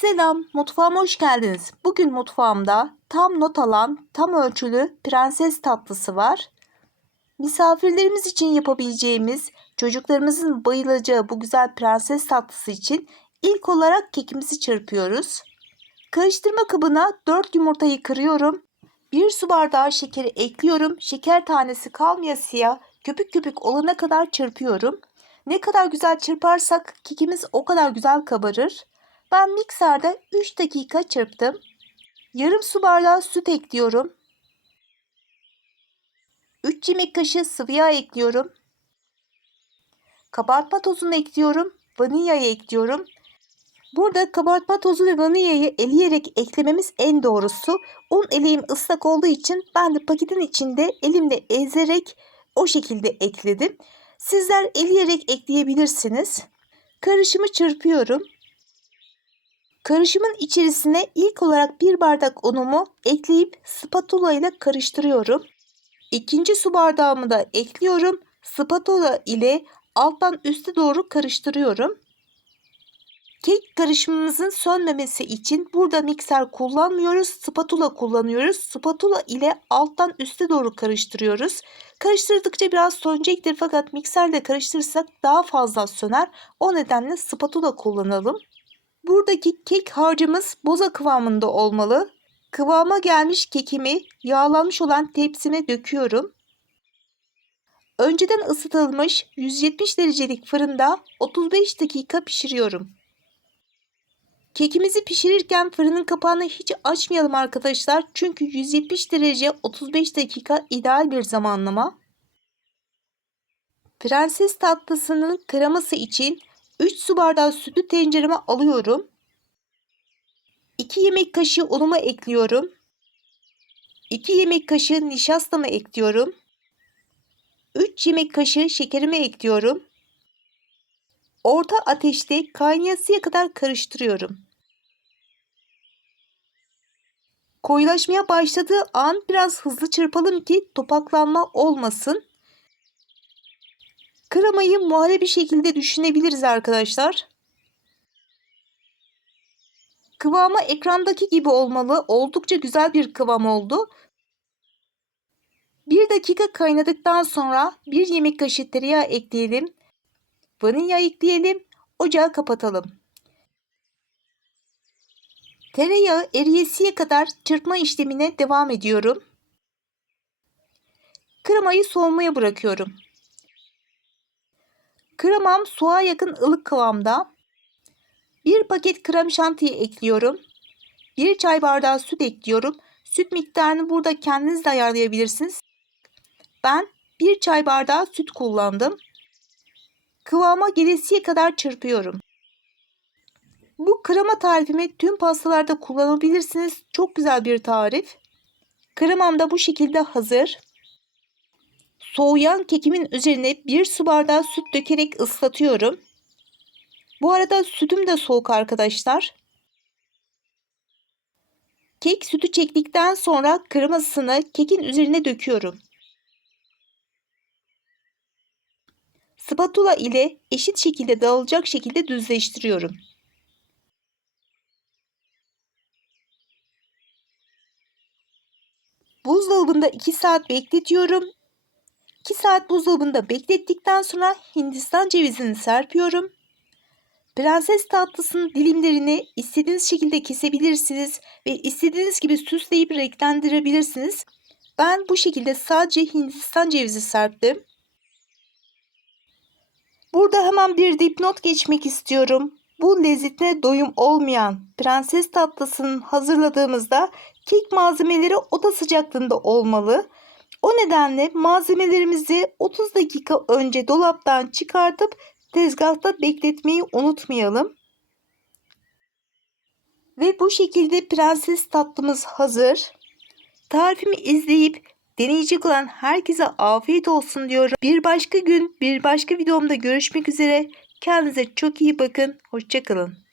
Selam, mutfağıma hoş geldiniz. Bugün mutfağımda tam not alan, tam ölçülü prenses tatlısı var. Misafirlerimiz için yapabileceğimiz, çocuklarımızın bayılacağı bu güzel prenses tatlısı için ilk olarak kekimizi çırpıyoruz. Karıştırma kabına 4 yumurtayı kırıyorum. 1 su bardağı şekeri ekliyorum. Şeker tanesi kalmayasıya köpük köpük olana kadar çırpıyorum. Ne kadar güzel çırparsak kekimiz o kadar güzel kabarır. Ben mikserde 3 dakika çırptım. Yarım su bardağı süt ekliyorum. 3 yemek kaşığı sıvı yağ ekliyorum. Kabartma tozunu ekliyorum. Vanilyayı ekliyorum. Burada kabartma tozu ve vanilyayı eleyerek eklememiz en doğrusu. Un eleğim ıslak olduğu için ben de paketin içinde elimle ezerek o şekilde ekledim. Sizler eleyerek ekleyebilirsiniz. Karışımı çırpıyorum. Karışımın içerisine ilk olarak bir bardak unumu ekleyip spatula ile karıştırıyorum. İkinci su bardağımı da ekliyorum. Spatula ile alttan üste doğru karıştırıyorum. Kek karışımımızın sönmemesi için burada mikser kullanmıyoruz. Spatula kullanıyoruz. Spatula ile alttan üste doğru karıştırıyoruz. Karıştırdıkça biraz sönecektir fakat mikserle karıştırırsak daha fazla söner. O nedenle spatula kullanalım. Buradaki kek harcımız boza kıvamında olmalı. Kıvama gelmiş kekimi yağlanmış olan tepsime döküyorum. Önceden ısıtılmış 170 derecelik fırında 35 dakika pişiriyorum. Kekimizi pişirirken fırının kapağını hiç açmayalım arkadaşlar. Çünkü 170 derece 35 dakika ideal bir zamanlama. Prenses tatlısının kreması için 3 su bardağı sütü tencereme alıyorum. 2 yemek kaşığı unumu ekliyorum. 2 yemek kaşığı nişastamı ekliyorum. 3 yemek kaşığı şekerimi ekliyorum. Orta ateşte kaynayasıya kadar karıştırıyorum. Koyulaşmaya başladığı an biraz hızlı çırpalım ki topaklanma olmasın. Kremayı muhallebi şekilde düşünebiliriz arkadaşlar. Kıvamı ekrandaki gibi olmalı. Oldukça güzel bir kıvam oldu. Bir dakika kaynadıktan sonra bir yemek kaşığı tereyağı ekleyelim. Vanilya ekleyelim. Ocağı kapatalım. Tereyağı eriyesiye kadar çırpma işlemine devam ediyorum. Kremayı soğumaya bırakıyorum. Kremam soğuğa yakın ılık kıvamda. Bir paket krem şantiyi ekliyorum. Bir çay bardağı süt ekliyorum. Süt miktarını burada kendiniz de ayarlayabilirsiniz. Ben bir çay bardağı süt kullandım. Kıvama gelesiye kadar çırpıyorum. Bu krema tarifimi tüm pastalarda kullanabilirsiniz. Çok güzel bir tarif. Kremam da bu şekilde hazır. Soğuyan kekimin üzerine bir su bardağı süt dökerek ıslatıyorum. Bu arada sütüm de soğuk arkadaşlar. Kek sütü çektikten sonra kremasını kekin üzerine döküyorum. Spatula ile eşit şekilde dağılacak şekilde düzleştiriyorum. Buzdolabında 2 saat bekletiyorum. 2 saat buzdolabında beklettikten sonra Hindistan cevizini serpiyorum. Prenses tatlısının dilimlerini istediğiniz şekilde kesebilirsiniz ve istediğiniz gibi süsleyip renklendirebilirsiniz. Ben bu şekilde sadece Hindistan cevizi serptim. Burada hemen bir dipnot geçmek istiyorum. Bu lezzetine doyum olmayan prenses tatlısının hazırladığımızda kek malzemeleri oda sıcaklığında olmalı. O nedenle malzemelerimizi 30 dakika önce dolaptan çıkartıp tezgahta bekletmeyi unutmayalım. Ve bu şekilde prenses tatlımız hazır. Tarifimi izleyip deneyecek olan herkese afiyet olsun diyorum. Bir başka gün bir başka videomda görüşmek üzere. Kendinize çok iyi bakın. Hoşçakalın.